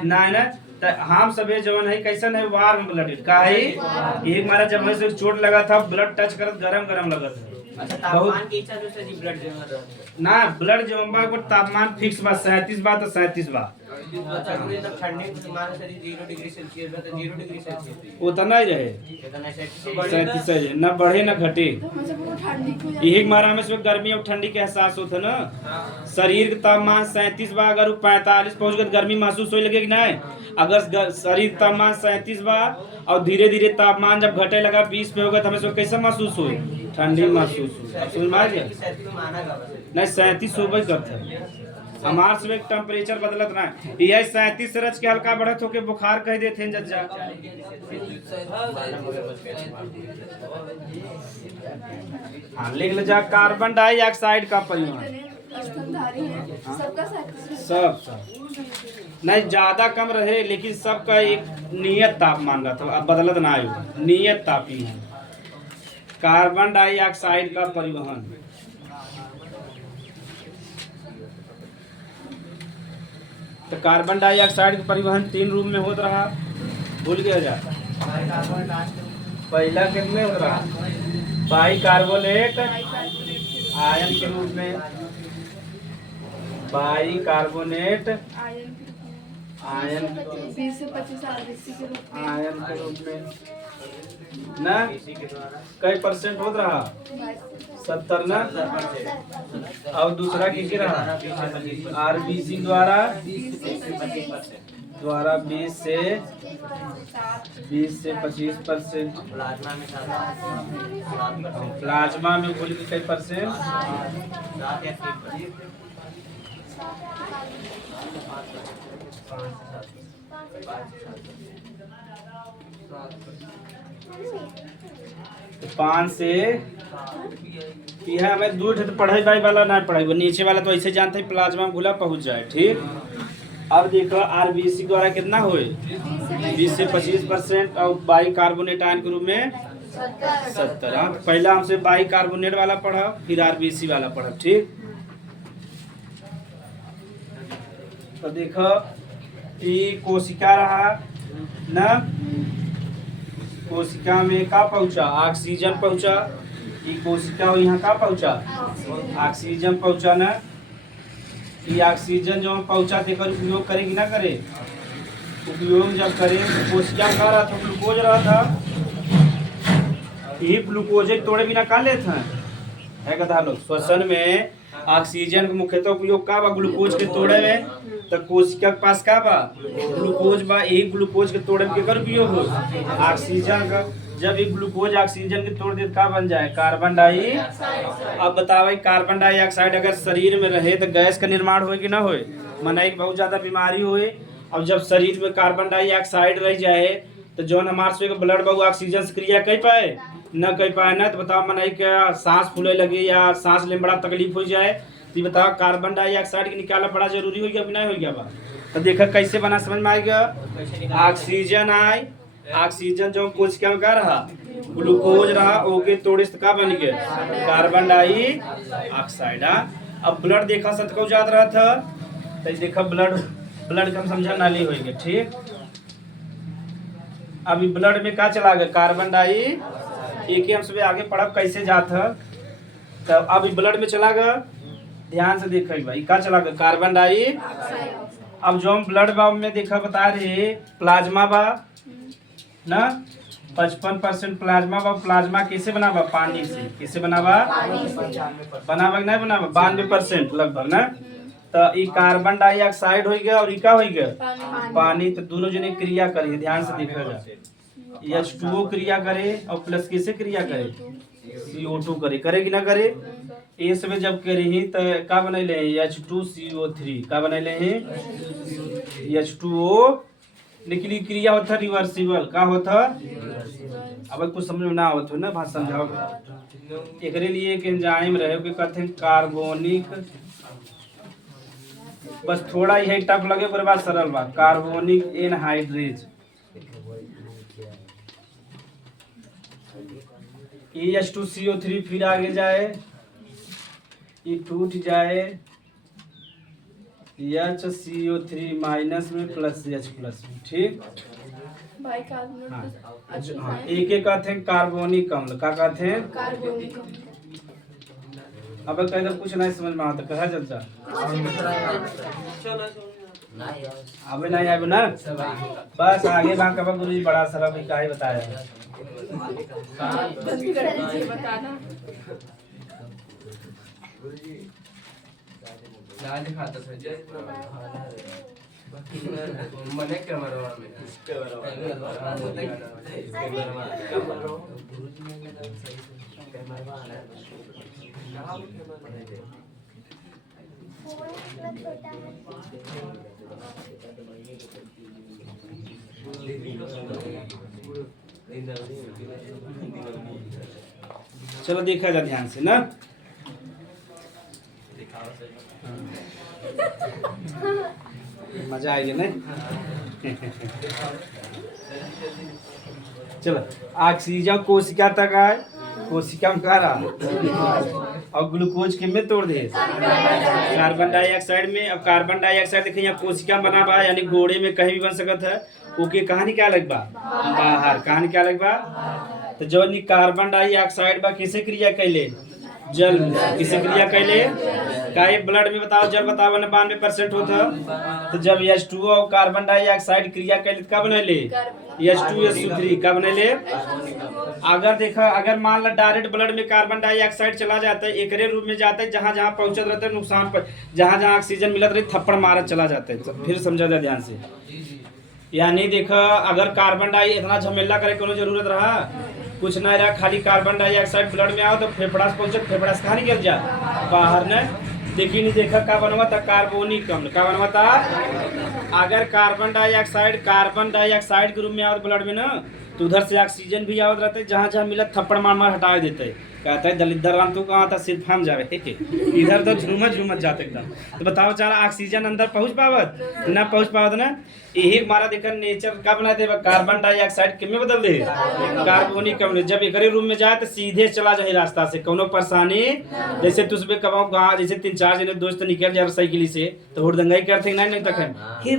ना। तो हम सभी जवन है कैसन है? वार्म ब्लडेड का है। एक मारा जब हमें चोट लगा था ब्लड टच करत गरम गरम लगत है। अच्छा तापमान के हिसाब से जी ब्लड जो है ना, ब्लड जो हम को तापमान फिक्स बा 37 बा तो 37 बा। अच्छा पूरे तब ठंडे में हमारा शरीर 0 डिग्री सेल्सियस में तो 0 डिग्री सेल्सियस उतना ही रहे, इतना 37 है, न बढ़े न घटे। तो मुझे वो ठंडी को यही हमारा हमें सुबह गर्मी और ठंडी के एहसास होता ना। शरीर का तापमान 37 बा, अगर 45 पहुंच गए गर्मी महसूस होने लगेगी ना। अगर शरीर तापमान 37 बा और धीरे धीरे तापमान जब घटे लगा 20 पे होगा तो हमें कैसा महसूस हुई? ठंडी महसूस हुई। समझ में आ गया? नहीं 37 सुबह करते हैं हमार सुबह टेम्परेचर बदलत ना, यह 37 से रच के हल्का बढ़त होके बुखार कह देते हैं जज्जा। हाँ लिख ले जा, कार्बन डाइऑक्साइड का परिमाण स्तनधारी है सबका सब नहीं ज्यादा कम रहे, लेकिन सबका एक नियत तापमान रहता है, अब बदलत ना आयो, नियत तापी है। कार्बन डाइऑक्साइड का परिवहन, तो कार्बन डाइऑक्साइड का परिवहन 3 रूप में होता रहा, भूल गया जा। पहला किसमें होता रहा? बाइकार्बोनेट आयन के रूप में, बाइकार्बोनेट आयन 20 से 25 आरबीसी के रूप में आयन के रूप में ना कई परसेंट होता रहा? 70 ना। और दूसरा किसी रहा? आरबीसी द्वारा 20 से 25%। प्लाज्मा में बोल के कई परसेंट? 5 से यह हमें दूर तो पढ़ाई भाई वाला ना पढ़ाई, वो नीचे वाला तो ऐसे जानते हैं प्लाज्मा में घुला पहुंच जाए। ठीक, अब देखो आरबीसी द्वारा कितना हुए? 20 से 25% और बाइकार्बोनेट आयन के रूप में 70। हाँ पहला हमसे बाइकार्बोनेट वाला पढ़ा, फिर आरबीसी वाला पढ़ा। ठीक, तो देखो ये कोशिका रहा ना, कोशिका में का पहुंचा? ऑक्सीजन पहुंचा। ये कोशिका और यहाँ का पहुंचा? ऑक्सीजन पहुंचा ना। ये ऑक्सीजन जो हम पहुंचा देकर उपयोग करेगी ना करे, उपयोग जब करें तो कोशिका का रहा था? ग्लूकोज रहा था। ये ग्लूकोज तोड़े बिना का लेते हैं कथा लोग। श्वसन में ऑक्सीजन का मुख्यतः उपयोग का बा? ग्लूकोज के तोड़े में। तो कोशिका के पास का बा? ग्लूकोज बा। यही ग्लूकोज के तोड़े में केकर उपयोग हो? ऑक्सीजन का। जब ये ग्लूकोज ऑक्सीजन के तोड़ दे का बन जाए? कार्बन डाई। अब बताओ कार्बन डाइऑक्साइड अगर शरीर में रहे तो गैस का निर्माण होए कि ना होए? मना एक बहुत ज्यादा बीमारी होए। अब जब शरीर में कार्बन डाइऑक्साइड रह जाए तो जौन हमारे ब्लड बहु ऑक्सीजन से क्रिया कर पाए न कर पाए ना, तो बताओ मना क्या सांस फूले लगे या सांस लेने बड़ा तकलीफ हो जाए, तो बताओ कार्बन डाइऑक्साइड के निकालना बड़ा जरूरी हो गया कि नहीं हो गया बा? तो देखा कैसे बना, समझ में आ गया? ऑक्सीजन आए, ऑक्सीजन जो कोशिका में का रहा? ग्लूकोज रहा, ओके तोड़े का बन गया कार्बन डाइऑक्साइड। अब ब्लड देखा सतको जात रहा था, तो देखा ब्लड का हम समझा नाली हो गया। ठीक, अभी ब्लड में का चला गया? कार्बन डाई। एक ही हम सब आगे पढ़ब कैसे जात है। तो अब ब्लड में चला गया, ध्यान से देखिए भाई का चला गया कार्बन डाई। अब जो हम ब्लड बा में देखा बता रहे प्लाज्मा बा ना 55% प्लाज्मा बा। प्लाज्मा कैसे बना बा? पानी से। कैसे बना बा? बना बा नहीं बना बा 92% लगभग ना। तो ये कार्बन डाइऑक्साइड हो गया और का हो गया पानी। तो दोनों जने क्रिया करिए, ध्यान से देखा जाए। H2O क्रिया करे और प्लस कैसे क्रिया करे? CO2 करे। करेगी ना करे? इस में जब करी तो का बनैले H2CO3 का बनैले हैं H2O निकली क्रिया होता रिवर्सिबल का होता। अब कुछ समझ में ना आवत हो ना बात समझाओ। एकरे लिए एक एंजाइम रहे कि कहते हैं कार्बोनिक, बस थोड़ा ही टफ लगे पर बात सरल बा। कार्बोनिक एनहाइड्रेज H2CO3 फिर आगे जाए ये टूट जाए HCO3 माइनस में प्लस H प्लस में। ठीक भाई कार्बन हाँ एक एक कहते हैं कार्बोनिक अम्ल का कहते हैं कार्बोनिक अब कहते कुछ नहीं समझ में आता कहा चलता अबे नहीं आए ना बस आगे भाग कब गुरु जी बड़ा सारा भी का ही बताया बताना खाता मने कमरवा में चलो देखा जा ध्यान से ना। मजा आएगी ना। चलो ऑक्सीजन कोशिका तक आए, कोशिका में कह रहा और ग्लूकोज के में तोड़ दे कार्बन डाइऑक्साइड में। अब कार्बन डाइऑक्साइड देखिए यहाँ कोशिका बना बा यानी गोड़े में कहीं भी बन सकता है। ओके कहानी क्या लग बा बाहर, कहानी क्या लग बा। तो जो कार्बन डाइऑक्साइड बा किसे क्रिया कैले जल किसे क्रिया कैले का ये ब्लड में बताओ जल बताओ 92% होता। तो जब H2O और कार्बन डाइऑक्साइड क्रिया कैले कब बनैले H2SO3 कब बनैले। अगर देखा अगर मान लो डायरेक्ट ब्लड में कार्बन डाइऑक्साइड चला जाता है एकरे रूप में जाता है जहाँ जहाँ पहुंचत रहता है नुकसान पर जहाँ जहाँ ऑक्सीजन मिलत रही थप्पड़ मारत चला जाता है। फिर समझा जाए ध्यान से यानी देखा अगर कार्बन डाई इतना झमेला करे कोनो जरूरत रहा कुछ ना रहा खाली कार्बन डाइऑक्साइड ब्लड में आओ तो फेफड़ा से पहुंचे फेफड़ा से कहाँ निकल जा बाहर ने। देखी नहीं देखा का बनवा था कार्बोनिक अम्ल का बनवा था। अगर कार्बन डाइऑक्साइड के रूप में आओ ब्लड में ना तो उधर से ऑक्सीजन भी आवत रहते जहाँ जहाँ मिला थप्पड़ मार मार हटा देते। कहता है दलिद्र राम तू कहाँ था सिर्फ हम जावे इधर तो झूमत झूमत जाते एकदम। तो बताओ चारा ऑक्सीजन अंदर पहुँच पावत ना पहुँच पावत ना। यही हमारा देखा नेचर का बनाते कार्बन डाइऑक्साइड के में बदल दे कार्बोनिक अम्ल। जब एक रूम में जाए तो सीधे चला जाए रास्ता से कोनो परेशानी जैसे तुझे कबाओ गाँव जैसे 3-4 जने दोस्त निकल जाए साइकिल से तो हुड़दंगाई करते नहीं तक फिर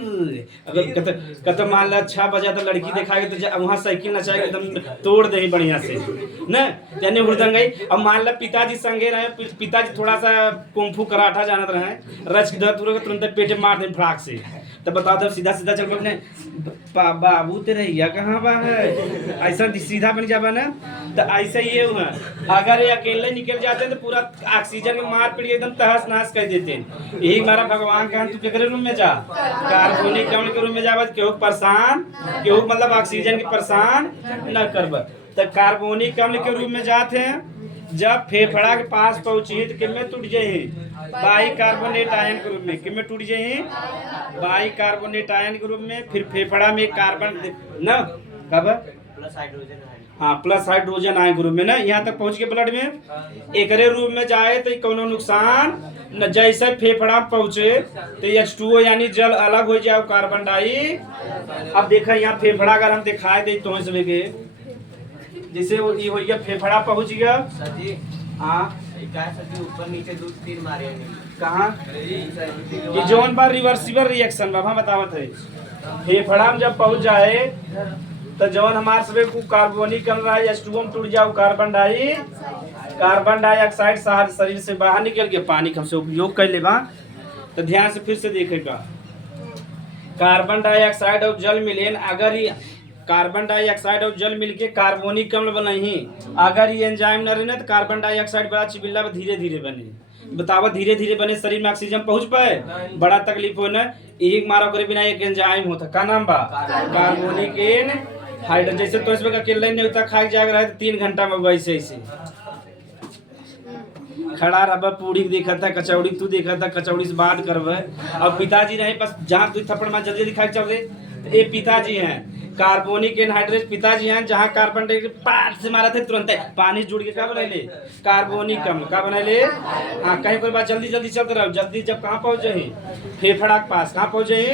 अगर कत मान ला 6 बजे तो लड़की दिखाएगा तो वहाँ साइकिल नचाएगा एकदम तोड़ दे बढ़िया से न यानी हुड़दंगाई। अब मान ला पिताजी संगे रहे पिताजी थोड़ा सा कुंफू कराठा जानत रहे रच तुरंत पेटे मार दे फ्राक से। तो बताओ जब सीधा सीधा चल पड़ने बाबू तेरे या कहाँ बा है ऐसा सीधा बन जाबा ना। तो ऐसा ये हुआ अगर ये अकेले निकल जाते तो पूरा ऑक्सीजन में मार पीट एकदम तहस नहस कर देते। यही हमारा भगवान कहा तू केकरे रूम में जा कार्बोनिक अम्ल के रूम में जाबा केहू परेशान केहू मतलब ऑक्सीजन के परेशान न करब। तो कार्बोनिक अम्ल के रूम में जाते हैं जब फेफड़ा के पास पहुंची तो किमे टूट जाए बाइकार्बोनेट आयन के रूप में किमे टूट जाए बाइकार्बोनेट आयन के रूप में। फिर फेफड़ा में कार्बन न कब हाँ प्लस हाइड्रोजन आयन के रूप में ना यहाँ तक पहुंच के ब्लड में एकरे रूप में जाए तो कोनो नुकसान न। जैसे फेफड़ा पहुंचे तो H2O यानी जल अलग हो जाए कार्बन डाई। अब देखा यहाँ फेफड़ा अगर हम दिखाए दे तो के जैसे वो ये हो गया फेफड़ा पहुंच गया हाँ ऊपर नीचे दूध तीन मारे कहाँ ये जौन बार रिवर्सिबल रिएक्शन बाबा बतावत है। फेफड़ा में जब पहुंच जाए तो जवन हमारे सबे को कार्बोनिक अम्ल रहा H2O में टूट जाओ कार्बन डाइऑक्साइड शरीर से बाहर निकल के पानी हमसे उपयोग कर लेबा। तो ध्यान से फिर से देखेगा, कार्बन डाइऑक्साइड और जल मिलेन, अगर ये कार्बन डाइऑक्साइड और जल मिलके कार्बोनिक अम्ल बनही, अगर ये एंजाइम न रहे तो कार्बन डाइऑक्साइड बड़ा चिबिल्ला धीरे धीरे बने। बतावा धीरे धीरे बने, शरीर में ऑक्सीजन पहुंच पाए, बड़ा तकलीफ हो न। एक मारा करे बिना एक एंजाइम होता, का नाम बा कार्बोनिक एनहाइड्रेज। जैसे तो इसमें अकेले नहीं होता, खाई जाग रहा है 3 घंटा में वैसे ऐसे खड़ा रहा, पूरी देखा था कचौड़ी, तू देखा था कचौड़ी से बात करवे। अब पिताजी रहे बस जहाँ तू थप्पड़ मार जल्दी दिखाई चल रहे, ये पिताजी हैं कार्बोनिक एनहाइड्रेज, पिताजी हैं जहाँ कार्बन डाइऑक्साइड पार से मारा थे तुरंत पानी जुड़ के क्या बनैले कार्बोनिक अम्ल, का बनैले। हाँ कहीं कोई बात जल्दी जल्दी चलते रहो, जल्दी जब कहाँ पहुँच जाही फेफड़ा के पास, कहाँ पहुँच जाही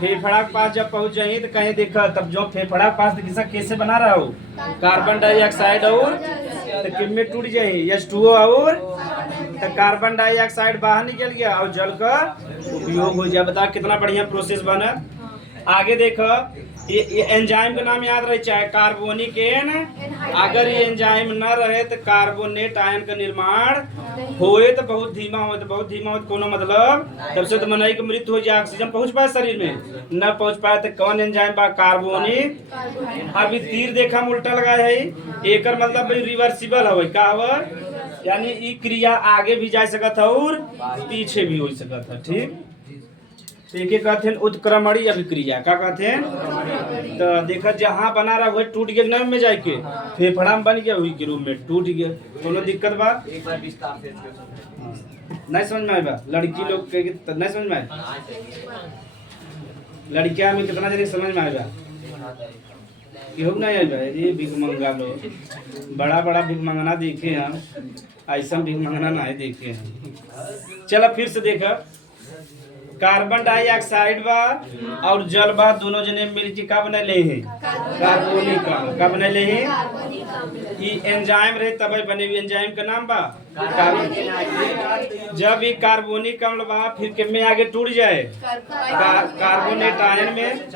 फेफड़ा के पास, जब पहुँच जाही तो कहीं देखा तब जो फेफड़ा के पास किसा कैसे बना रहा हो कार्बन डाइऑक्साइड और तो किनमें टूट जाही H2O और तो कार्बन डाइऑक्साइड बाहर निकल गया और जल का उपयोग हो जाए। बता कितना बढ़िया प्रोसेस बना। आगे देखो ये एंजाइम का नाम याद रहे, चाहे कार्बोनिक एन, अगर ये एंजाइम न रहे तो कार्बोनेट आयन का निर्माण होए तो बहुत धीमा हो, तो बहुत धीमा हो तो कोनो मतलब तब से तो मनई की मृत्यु हो जाए। ऑक्सीजन पहुंच पाए शरीर में, न पहुंच पाए तो कौन एंजाइम बा कार्बोनिक। अभी तीर देखा में उल्टा लगाया है, एकर मतलब रिवर्सिबल हो का हो, यानी ई क्रिया आगे भी जा सकत है और पीछे भी हो सकत है। ठीक, एक कहते हैं उत्क्रमणी अभिक्रिया, क्या कहते हैं। तो देखा जहाँ बना रहा वही टूट गया न में जाके फेफड़ा में बन गया, वही के रूप में टूट गया, कोनो दिक्कत बा एक बार विस्तार से समझ नहीं समझ में आएगा। लड़की लोग के नहीं समझ में आए, लड़कियां में कितना जल्दी समझ में आएगा क्यों नहीं आएगा। ये भिख मंगा लोग बड़ा बड़ा भिख मंगना देखे हम, ऐसा भिख मंगना नहीं देखे हम। चलो फिर से देखा, कार्बन डाइऑक्साइड बा और जल बा, दोनों जने मिलके का बनले हैं कार्बोनिक अम्ल, का बनले हैं। ई एंजाइम रहे तब बने हुए एंजाइम का नाम बा कार्बन। जब ये कार्बोनिक अम्ल बा फिर किसमें आगे टूट जाए कार्बोनेट आयन में,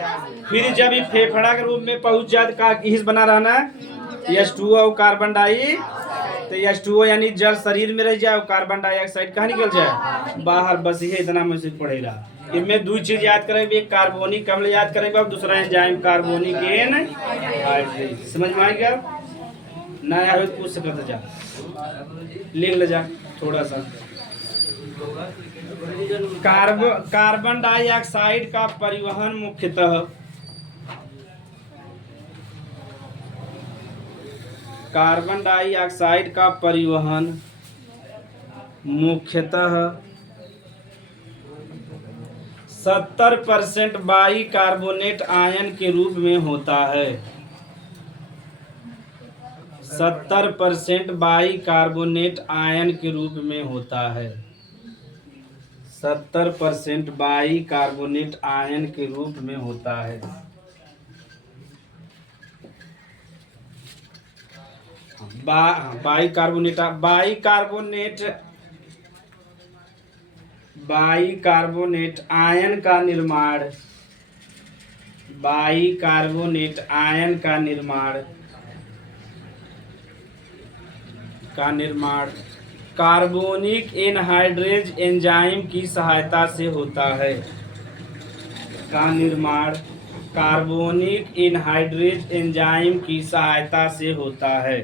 फिर जब ये फेफड़ा के रूप में पहुंच जाए का इस बना रहना H2O और कार्बन डाई, तो H2O यानी जल शरीर में रह जाए, कार्बन डाइऑक्साइड कहाँ निकल जाए बाहर। बस ये इतना मुझे पड़ेगा। इनमें 2 चीज याद करेंगे, एक कार्बोनिक अम्ल याद करेंगे और दूसरा एंजाइम कार्बोनिक एनहाइड्रेज। समझ में आएगा ना आया तो पूछ सकते जा, लिख ले जा थोड़ा सा। कार्बन डाइऑक्साइड का परिवहन मुख्यतः कार्बन डाइऑक्साइड का परिवहन मुख्यतः 70% बाइकार्बोनेट आयन के रूप में होता है। 70% बाइकार्बोनेट आयन के रूप में होता है। 70% बाइकार्बोनेट आयन के रूप में होता है। बाइकार्बोनेट आयन का निर्माण, बाइकार्बोनेट आयन का निर्माण कार्बोनिक एनहाइड्रेज एंजाइम की सहायता से होता है। का निर्माण कार्बोनिक एनहाइड्रेज एंजाइम की सहायता से होता है।